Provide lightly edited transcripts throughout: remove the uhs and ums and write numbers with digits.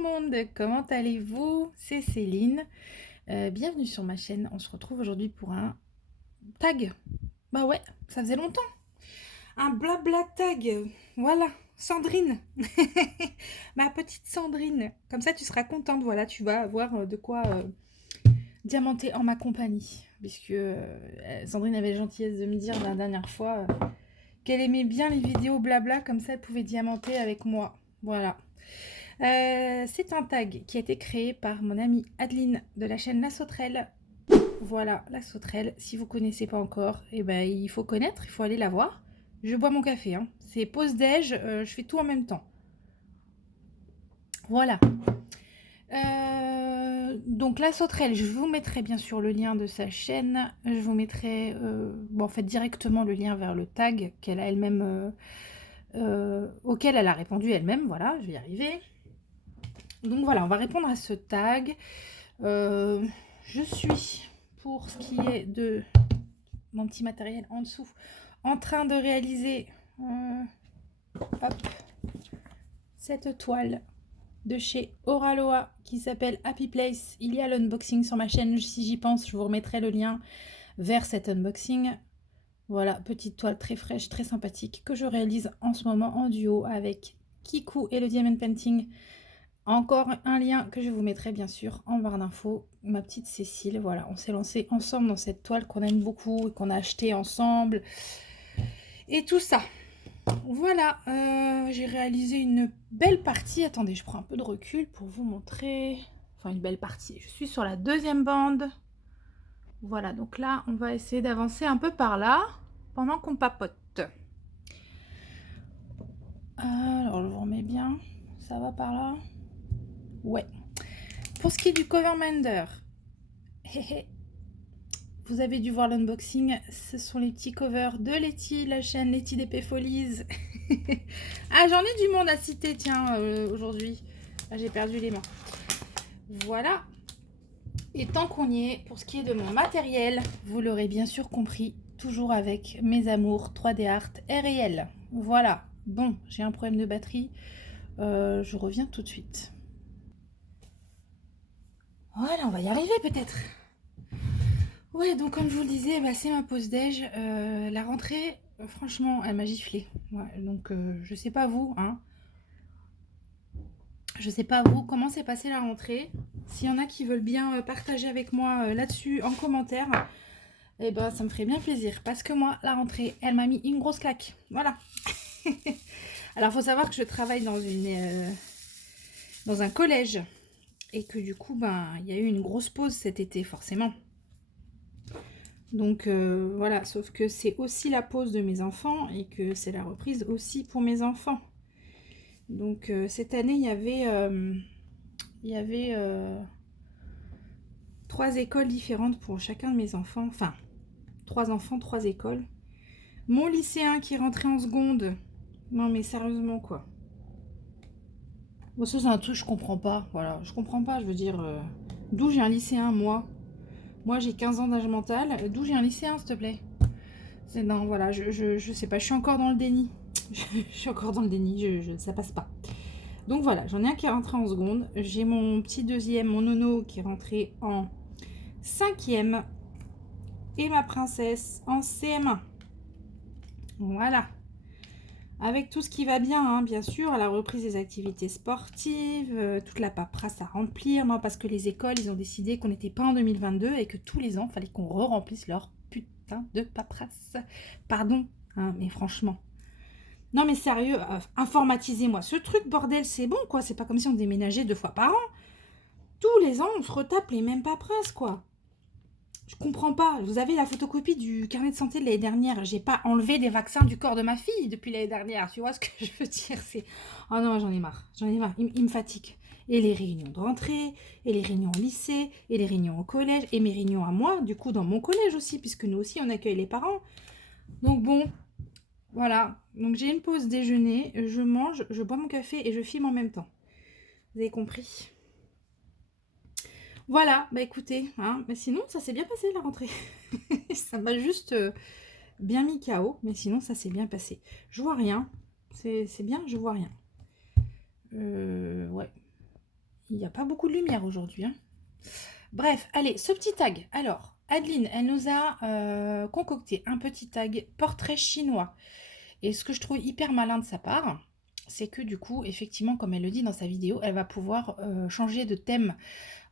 le monde, comment allez-vous? C'est Céline. Bienvenue sur ma chaîne. On se retrouve aujourd'hui pour un tag. Bah ouais, ça faisait longtemps. Un blabla tag. Voilà, Sandrine. Ma petite Sandrine. Comme ça, tu seras contente. Voilà, tu vas avoir de quoi diamanter en ma compagnie. Puisque Sandrine avait la gentillesse de me dire la dernière fois qu'elle aimait bien les vidéos blabla. Comme ça, elle pouvait diamanter avec moi. Voilà. C'est un tag qui a été créé par mon amie Adeline de la chaîne La Sauterelle. Voilà, La Sauterelle. Si vous ne connaissez pas encore, eh ben, il faut connaître, il faut aller la voir. Je bois mon café, hein. C'est pause déj, je fais tout en même temps. Voilà. Donc La Sauterelle, je vous mettrai bien sûr le lien de sa chaîne. Je vous mettrai en fait directement le lien vers le tag qu'elle a elle-même, auquel elle a répondu elle-même. Voilà, je vais y arriver. Donc voilà, on va répondre à ce tag. Je suis, pour ce qui est de mon petit matériel en dessous, en train de réaliser hop, cette toile de chez Oraloa qui s'appelle Happy Place. Il y a l'unboxing sur ma chaîne, si j'y pense, je vous remettrai le lien vers cet unboxing. Voilà, petite toile très fraîche, très sympathique que je réalise en ce moment en duo avec Kikou et le Diamond Painting. Encore un lien que je vous mettrai bien sûr en barre d'infos. Ma petite Cécile, voilà, on s'est lancé ensemble dans cette toile qu'on aime beaucoup et qu'on a acheté ensemble. Et tout ça. Voilà, j'ai réalisé une belle partie. Attendez, je prends un peu de recul pour vous montrer. Enfin, une belle partie. Je suis sur la deuxième bande. Voilà, donc là, on va essayer d'avancer un peu par là pendant qu'on papote. Alors, je vous remets bien. Ça va par là? Ouais. Pour ce qui est du cover Mender, vous avez dû voir l'unboxing, ce sont les petits covers de Letty, la chaîne Letty d'Épée Folies. Ah, j'en ai du monde à citer, tiens, aujourd'hui. Ah, j'ai perdu les mains. Voilà. Et tant qu'on y est, pour ce qui est de mon matériel, vous l'aurez bien sûr compris, toujours avec mes amours 3D Art R&L. Voilà. Bon, j'ai un problème de batterie. Je reviens tout de suite. Voilà, on va y arriver peut-être. Ouais, donc comme je vous le disais, bah, c'est ma pause déj. La rentrée, franchement, elle m'a giflé. Ouais, donc je sais pas vous, hein. Je sais pas vous, comment s'est passée la rentrée. S'il y en a qui veulent bien partager avec moi là-dessus en commentaire, eh ben ça me ferait bien plaisir. Parce que moi, la rentrée, elle m'a mis une grosse claque. Voilà. Alors, faut savoir que je travaille dans un collège. Et que du coup, ben, il y a eu une grosse pause cet été, forcément. Donc voilà, sauf que c'est aussi la pause de mes enfants et que c'est la reprise aussi pour mes enfants. Donc cette année, il y avait 3 écoles différentes pour chacun de mes enfants. Enfin, 3 enfants, 3 écoles. Mon lycéen qui est rentré en seconde. Non mais sérieusement quoi. Bon, ça c'est un truc que je comprends pas. Voilà, je comprends pas, je veux dire. D'où j'ai un lycéen, moi? Moi j'ai 15 ans d'âge mental. D'où j'ai un lycéen, s'il te plaît? Non, voilà, je sais pas, je suis encore dans le déni. Je suis encore dans le déni, ça passe pas. Donc voilà, j'en ai un qui est rentré en seconde. J'ai mon petit deuxième, mon nono, qui est rentré en 5e. Et ma princesse en CM1. Voilà. Avec tout ce qui va bien, hein, bien sûr, à la reprise des activités sportives, toute la paperasse à remplir. Non, parce que les écoles, ils ont décidé qu'on n'était pas en 2022 et que tous les ans, il fallait qu'on re-remplisse leur putain de paperasse. Pardon, hein, mais franchement. Non mais sérieux, informatisez-moi ce truc, bordel, c'est bon quoi. C'est pas comme si on déménageait 2 fois par an. Tous les ans, on se retape les mêmes paperasses quoi. Je comprends pas. Vous avez la photocopie du carnet de santé de l'année dernière. J'ai pas enlevé des vaccins du corps de ma fille depuis l'année dernière. Tu vois ce que je veux dire? C'est... Oh non, j'en ai marre. J'en ai marre. Il me fatigue. Et les réunions de rentrée, et les réunions au lycée, et les réunions au collège, et mes réunions à moi, du coup, dans mon collège aussi, puisque nous aussi, on accueille les parents. Donc bon, voilà. Donc j'ai une pause déjeuner, je mange, je bois mon café et je filme en même temps. Vous avez compris? Voilà, bah écoutez, hein, mais sinon ça s'est bien passé la rentrée. Ça m'a juste bien mis KO, mais sinon ça s'est bien passé. Je vois rien, c'est bien, je vois rien. Ouais. Il n'y a pas beaucoup de lumière aujourd'hui, hein. Bref, allez, ce petit tag. Alors, Adeline, elle nous a concocté un petit tag portrait chinois. Et ce que je trouve hyper malin de sa part, c'est que du coup, effectivement, comme elle le dit dans sa vidéo, elle va pouvoir changer de thème.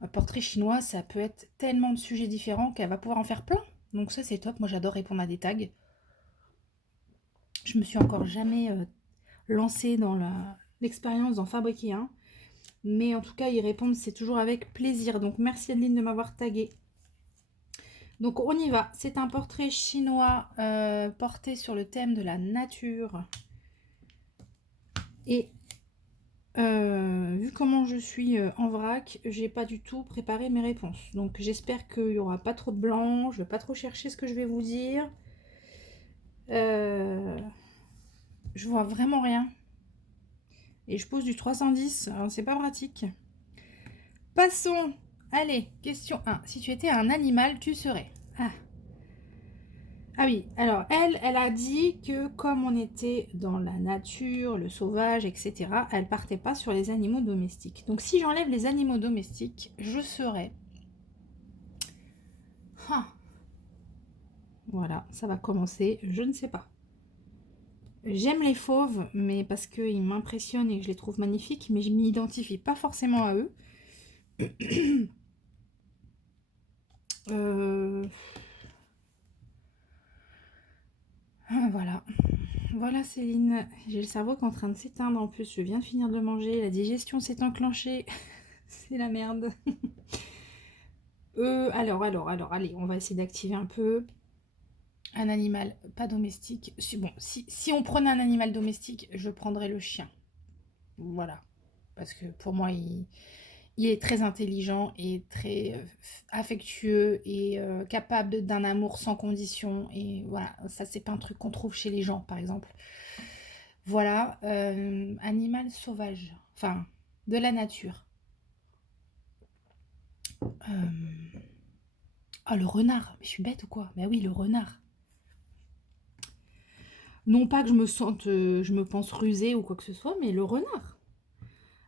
Un portrait chinois, ça peut être tellement de sujets différents qu'elle va pouvoir en faire plein. Donc ça, c'est top. Moi, j'adore répondre à des tags. Je me suis encore jamais lancée dans l'expérience d'en fabriquer un. Mais en tout cas, y répondre, c'est toujours avec plaisir. Donc merci Adeline de m'avoir tagué. Donc on y va. C'est un portrait chinois porté sur le thème de la nature. Et vu comment je suis en vrac, j'ai pas du tout préparé mes réponses. Donc j'espère qu'il n'y aura pas trop de blanc. Je vais pas trop chercher ce que je vais vous dire. Je vois vraiment rien. Et je pose du 310. Alors c'est pas pratique. Passons. Allez, question 1. Si tu étais un animal, tu serais... Ah oui, alors elle a dit que comme on était dans la nature, le sauvage, etc., elle partait pas sur les animaux domestiques. Donc si j'enlève les animaux domestiques, je serais... Ah. Voilà, ça va commencer, je ne sais pas. J'aime les fauves, mais parce qu'ils m'impressionnent et que je les trouve magnifiques, mais je m'identifie pas forcément à eux. Voilà. Voilà Céline, j'ai le cerveau qui est en train de s'éteindre en plus, je viens de finir de manger, la digestion s'est enclenchée, c'est la merde. Alors, allez, on va essayer d'activer un peu. Un animal pas domestique. Bon, si on prenait un animal domestique, je prendrais le chien. Voilà. Parce que pour moi, il est très intelligent et très affectueux et capable d'un amour sans condition. Et voilà, ça c'est pas un truc qu'on trouve chez les gens, par exemple. Voilà, animal sauvage, enfin, de la nature. Ah, le renard, mais je suis bête ou quoi? Bah oui, le renard. Non pas que je me pense rusée ou quoi que ce soit, mais le renard.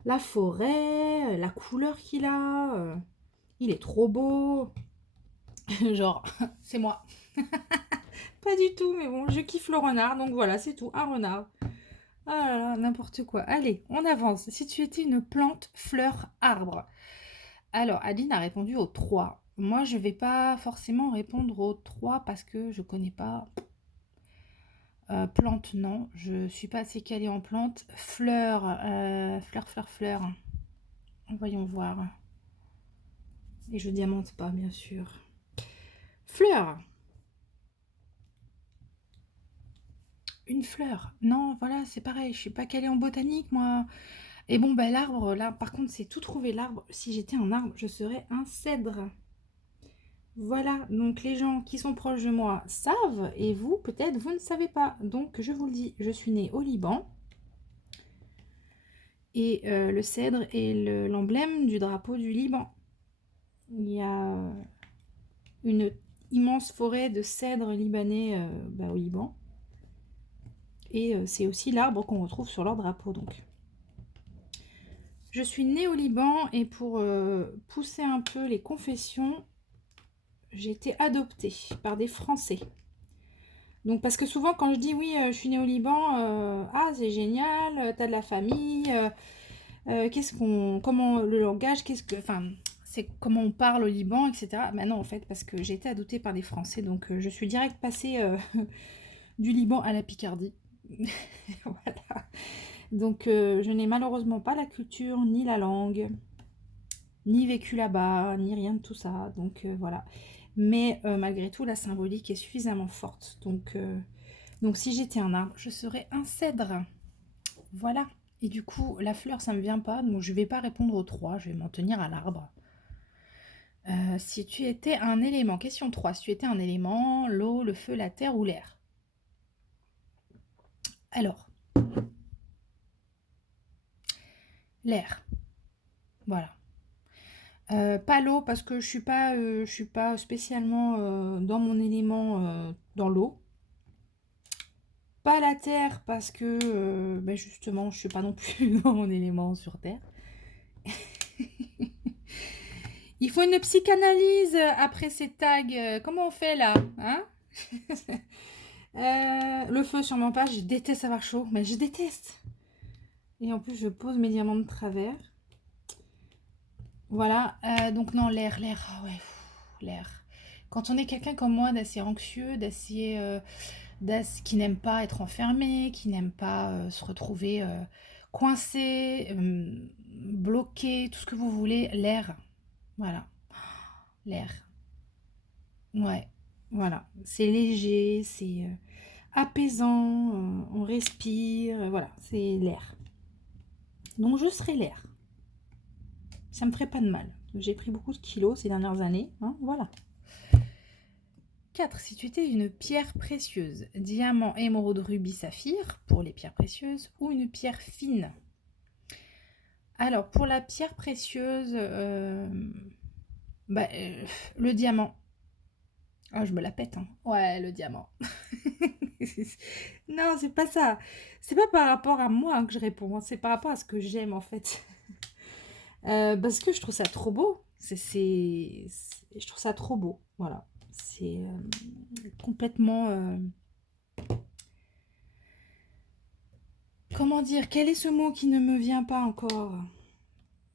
La forêt, la couleur qu'il a, il est trop beau. Genre, c'est moi. Pas du tout, mais bon, je kiffe le renard, donc voilà, c'est tout, un renard. Ah là là, n'importe quoi. Allez, on avance. Si tu étais une plante, fleur, arbre. Alors, Adeline a répondu aux 3. Moi, je vais pas forcément répondre aux 3 parce que je connais pas. Plante, non. Je suis pas assez calée en plante. Fleur, fleur. Voyons voir. Et je diamante pas, bien sûr. Fleur. Une fleur. Non, voilà, c'est pareil. Je suis pas calée en botanique, moi. Et bon, ben l'arbre, là, par contre, c'est tout trouvé. L'arbre, si j'étais un arbre, je serais un cèdre. Voilà, donc les gens qui sont proches de moi savent, et vous, peut-être, vous ne savez pas. Donc, je vous le dis, je suis née au Liban. Et le cèdre est l'emblème du drapeau du Liban. Il y a une immense forêt de cèdres libanais au Liban. Et c'est aussi l'arbre qu'on retrouve sur leur drapeau, donc. Je suis née au Liban et pour pousser un peu les confessions, j'ai été adoptée par des Français. Donc parce que souvent quand je dis oui, je suis née au Liban, ah c'est génial, t'as de la famille, comment le langage, c'est comment on parle au Liban, etc. Ben non en fait parce que j'ai été adoptée par des Français, donc je suis direct passée du Liban à la Picardie. Voilà. Donc je n'ai malheureusement pas la culture ni la langue, ni vécu là-bas, ni rien de tout ça. Donc voilà. Mais malgré tout, la symbolique est suffisamment forte. Donc si j'étais un arbre, je serais un cèdre. Voilà. Et du coup, la fleur, ça ne me vient pas. Donc je ne vais pas répondre aux 3. Je vais m'en tenir à l'arbre. Si tu étais un élément, question 3. Si tu étais un élément, l'eau, le feu, la terre ou l'air. Alors, l'air. Voilà. Pas l'eau parce que je suis pas spécialement dans mon élément dans l'eau. Pas la terre parce que justement je suis pas non plus dans mon élément sur terre. Il faut une psychanalyse après ces tags. Comment on fait là, hein? Le feu, sûrement pas. Je déteste avoir chaud, mais je déteste. Et en plus, je pose mes diamants de travers. Voilà. Donc non, l'air. Ah ouais, l'air. Quand on est quelqu'un comme moi, d'assez anxieux, qui n'aime pas être enfermé, qui n'aime pas se retrouver coincé, bloqué, tout ce que vous voulez, l'air. Voilà, l'air. Ouais, voilà. C'est léger, c'est apaisant, on respire, voilà, c'est l'air. Donc je serai l'air. Ça me ferait pas de mal. J'ai pris beaucoup de kilos ces dernières années, hein, voilà. 4. Si tu étais une pierre précieuse, diamant, émeraude, rubis, saphir, pour les pierres précieuses, ou une pierre fine. Alors, pour la pierre précieuse, le diamant. Ah, je me la pète, hein. Ouais, le diamant. Non, c'est pas ça. C'est pas par rapport à moi que je réponds, hein. C'est par rapport à ce que j'aime, en fait. Parce que je trouve ça trop beau. Je trouve ça trop beau, voilà. C'est complètement... Comment dire? Quel est ce mot qui ne me vient pas encore?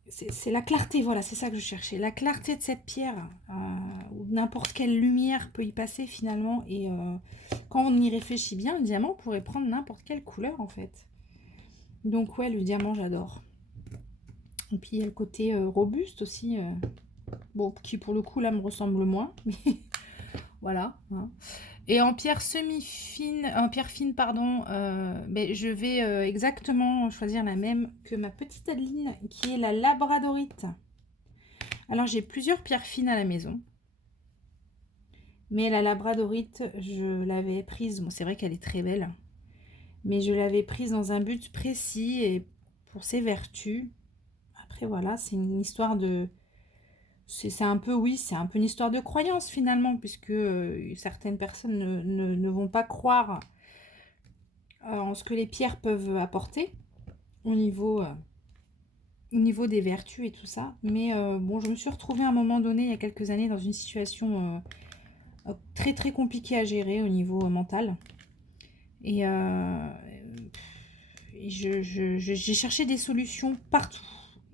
C'est la clarté, voilà, c'est ça que je cherchais. La clarté de cette pierre, où n'importe quelle lumière peut y passer finalement. Et quand on y réfléchit bien, le diamant pourrait prendre n'importe quelle couleur en fait. Donc ouais, le diamant, j'adore. Et puis il y a le côté robuste aussi, bon, qui pour le coup là me ressemble moins. Mais voilà, hein. Et en pierre semi-fine, en pierre fine, pardon, je vais exactement choisir la même que ma petite Adeline, qui est la labradorite. Alors, j'ai plusieurs pierres fines à la maison. Mais la labradorite, je l'avais prise. Bon, c'est vrai qu'elle est très belle. Mais je l'avais prise dans un but précis et pour ses vertus. Après, voilà, c'est une histoire de... C'est un peu, oui, c'est un peu une histoire de croyance finalement, puisque certaines personnes ne vont pas croire en ce que les pierres peuvent apporter au niveau des vertus et tout ça. Mais bon, je me suis retrouvée à un moment donné, il y a quelques années, dans une situation très très compliquée à gérer au niveau mental. Et j'ai cherché des solutions partout.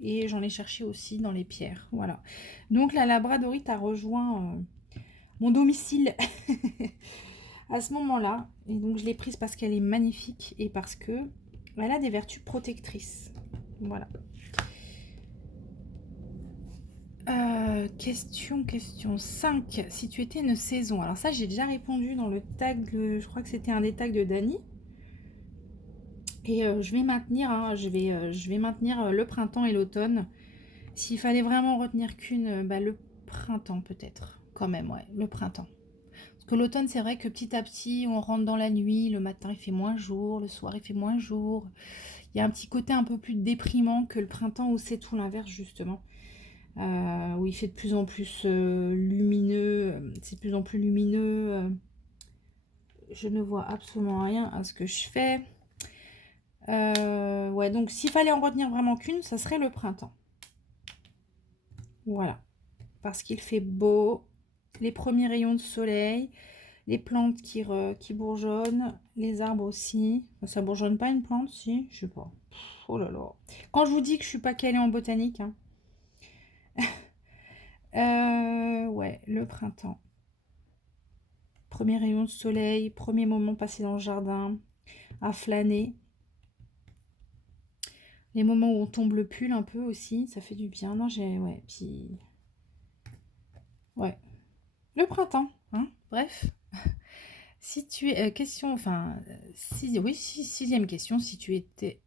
Et j'en ai cherché aussi dans les pierres. Voilà. Donc la labradorite a rejoint mon domicile à ce moment-là. Et donc je l'ai prise parce qu'elle est magnifique et parce que elle a des vertus protectrices. Voilà. Question 5. Si tu étais une saison. Alors ça, j'ai déjà répondu dans le tag, je crois que c'était un des tags de Dany. Et je vais maintenir, hein, je vais maintenir le printemps et l'automne. S'il fallait vraiment retenir qu'une, le printemps peut-être. Quand même, ouais, le printemps. Parce que l'automne, c'est vrai que petit à petit, on rentre dans la nuit, le matin il fait moins jour, le soir il fait moins jour. Il y a un petit côté un peu plus déprimant que le printemps où c'est tout l'inverse justement. Où il fait de plus en plus lumineux, c'est de plus en plus lumineux. Je ne vois absolument rien à ce que je fais. Ouais, donc s'il fallait en retenir vraiment qu'une, ça serait le printemps. Voilà. Parce qu'il fait beau, les premiers rayons de soleil, les plantes qui bourgeonnent, les arbres aussi. Ça bourgeonne pas une plante, si? Je sais pas. Oh là là. Quand je vous dis que je suis pas calée en botanique, hein. Ouais, le printemps. Premier rayon de soleil, premier moment passé dans le jardin, à flâner. Les moments où on tombe le pull un peu aussi, ça fait du bien. Non, ouais, puis... Ouais. Le printemps, hein. Bref. Si tu es... question... Enfin... Sixième question. Si tu étais...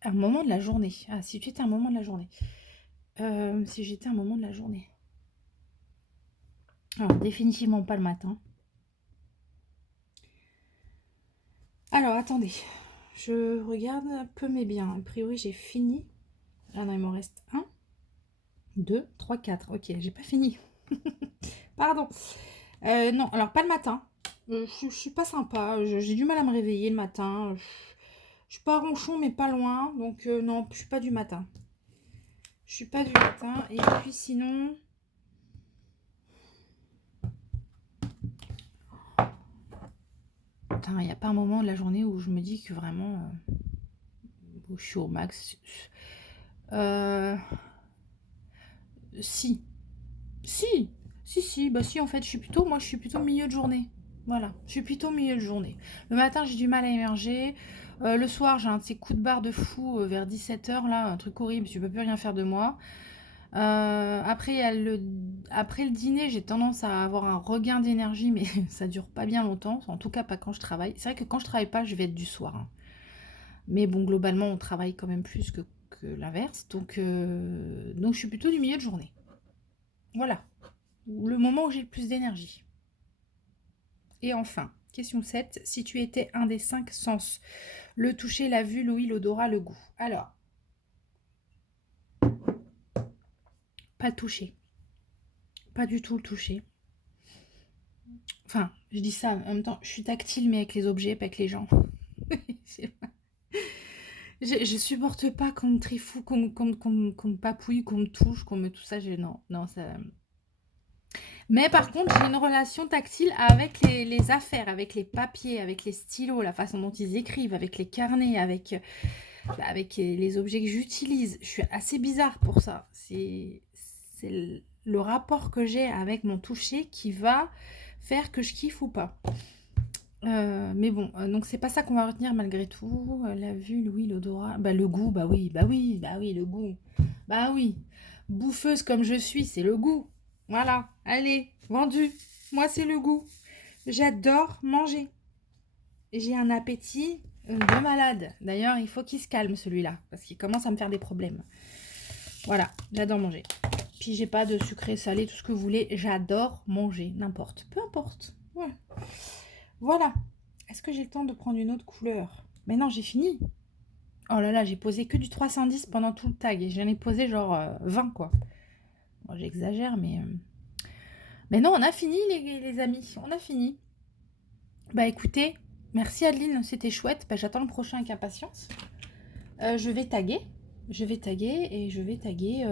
Un moment de la journée. Ah, si tu étais un moment de la journée. Si j'étais un moment de la journée. Alors, définitivement pas le matin. Alors, attendez. Je regarde un peu mes biens. A priori, j'ai fini. Ah non, il m'en reste 1, 2, 3, 4. Ok, j'ai pas fini. Pardon. Non, alors pas le matin. Je suis pas sympa. J'ai du mal à me réveiller le matin. Je suis pas ronchon, mais pas loin. Donc non, je suis pas du matin. Je suis pas du matin. Et puis sinon... Putain, il n'y a pas un moment de la journée où je me dis que vraiment... où je suis au max. Si. Si, bah si, en fait, moi, je suis plutôt milieu de journée. Voilà, je suis plutôt milieu de journée. Le matin, j'ai du mal à émerger. Le soir, j'ai un de ces coups de barre de fou vers 17 h là, un truc horrible, tu peux plus rien faire de moi. Après, après le dîner, j'ai tendance à avoir un regain d'énergie, mais ça dure pas bien longtemps, en tout cas pas quand je travaille. C'est vrai que quand je travaille pas, je vais être du soir, hein. Mais bon, globalement, on travaille quand même plus que l'inverse, donc je suis plutôt du milieu de journée. Voilà, le moment où j'ai le plus d'énergie. Et enfin, question 7. Si tu étais un des 5 sens, le toucher, la vue, l'ouïe, l'odorat, le goût. Alors, pas le toucher. Pas du tout le toucher. Enfin, je dis ça, en même temps, je suis tactile, mais avec les objets, pas avec les gens. Je supporte pas qu'on me trifoue, qu'on me papouille, qu'on me touche, qu'on me tout ça. Non, ça... Mais par contre, j'ai une relation tactile avec les affaires, avec les papiers, avec les stylos, la façon dont ils écrivent, avec les carnets, avec les objets que j'utilise. Je suis assez bizarre pour ça. C'est le rapport que j'ai avec mon toucher qui va faire que je kiffe ou pas. Mais bon, donc c'est pas ça qu'on va retenir malgré tout. La vue, l'ouïe, l'odorat, le goût, bah oui, le goût. Bah oui, bouffeuse comme je suis, c'est le goût. Voilà, allez, vendu. Moi, c'est le goût. J'adore manger. J'ai un appétit de malade. D'ailleurs, il faut qu'il se calme celui-là, parce qu'il commence à me faire des problèmes. Voilà, j'adore manger. Puis j'ai pas de sucré, salé, tout ce que vous voulez. J'adore manger, n'importe. Peu importe. Ouais. Voilà. Est-ce que j'ai le temps de prendre une autre couleur? Mais non, j'ai fini. Oh là là, j'ai posé que du 310 pendant tout le tag. Et j'en ai posé genre 20, quoi. Bon, j'exagère, mais... Mais non, on a fini, les amis. On a fini. Bah écoutez, merci Adeline, c'était chouette. Bah, j'attends le prochain avec impatience. Je vais taguer. Je vais taguer et je vais taguer...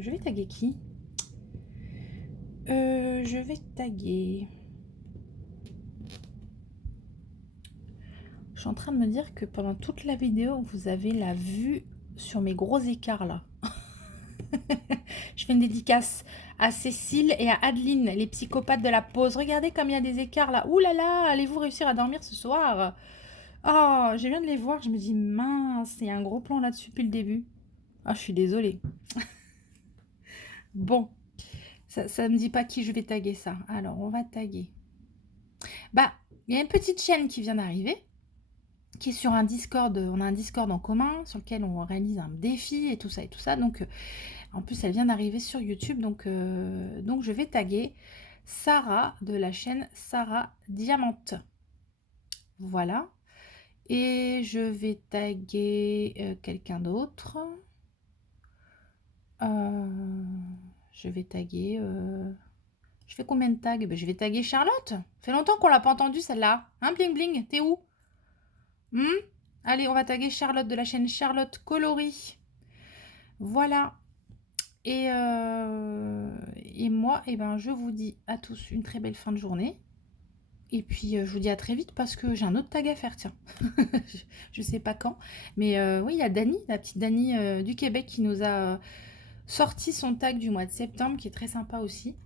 Je vais taguer qui? Je vais taguer... Je suis en train de me dire que pendant toute la vidéo, vous avez la vue sur mes gros écarts là. Je fais une dédicace à Cécile et à Adeline, les psychopathes de la pause. Regardez comme il y a des écarts là. Ouh là là, allez-vous réussir à dormir ce soir? Oh, je viens de les voir, je me dis mince, il y a un gros plan là-dessus depuis le début. Ah, je suis désolée. Bon, ça me dit pas qui je vais taguer ça. Alors, on va taguer. Bah, il y a une petite chaîne qui vient d'arriver, qui est sur un Discord. On a un Discord en commun sur lequel on réalise un défi et tout ça et tout ça. Donc, en plus, elle vient d'arriver sur YouTube. Donc je vais taguer Sarah de la chaîne Sarah Diamante. Voilà. Et je vais taguer quelqu'un d'autre. Je vais taguer... Je fais combien de tags? Je vais taguer Charlotte. Ça fait longtemps qu'on l'a pas entendue celle-là. Hein, bling bling, t'es où? Allez, on va taguer Charlotte de la chaîne Charlotte Coloris. Voilà. Et moi, je vous dis à tous une très belle fin de journée. Et puis, je vous dis à très vite parce que j'ai un autre tag à faire, tiens. Je sais pas quand. Mais oui, il y a Dani, la petite Dani du Québec qui nous a sorti son tag du mois de septembre, qui est très sympa aussi.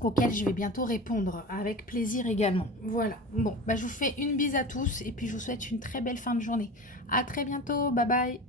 Auquel je vais bientôt répondre avec plaisir également. Voilà. Bon, je vous fais une bise à tous et puis je vous souhaite une très belle fin de journée. À très bientôt. Bye bye.